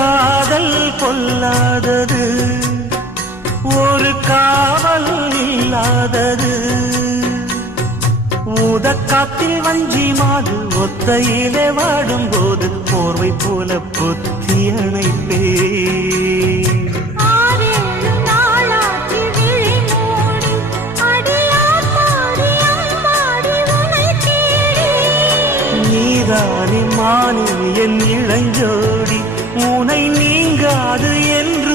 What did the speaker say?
காதல் கொல்லாதது, ஒரு காவல் இல்லாதது. ஊதக்காத்தில் வஞ்சி மாது ஒத்தையிலே வாடும்போது போர்வை போல புத்தி அணைப்பே. நீதானே மானே என் இளஞ்சோடி, உனை நீங்காது என்று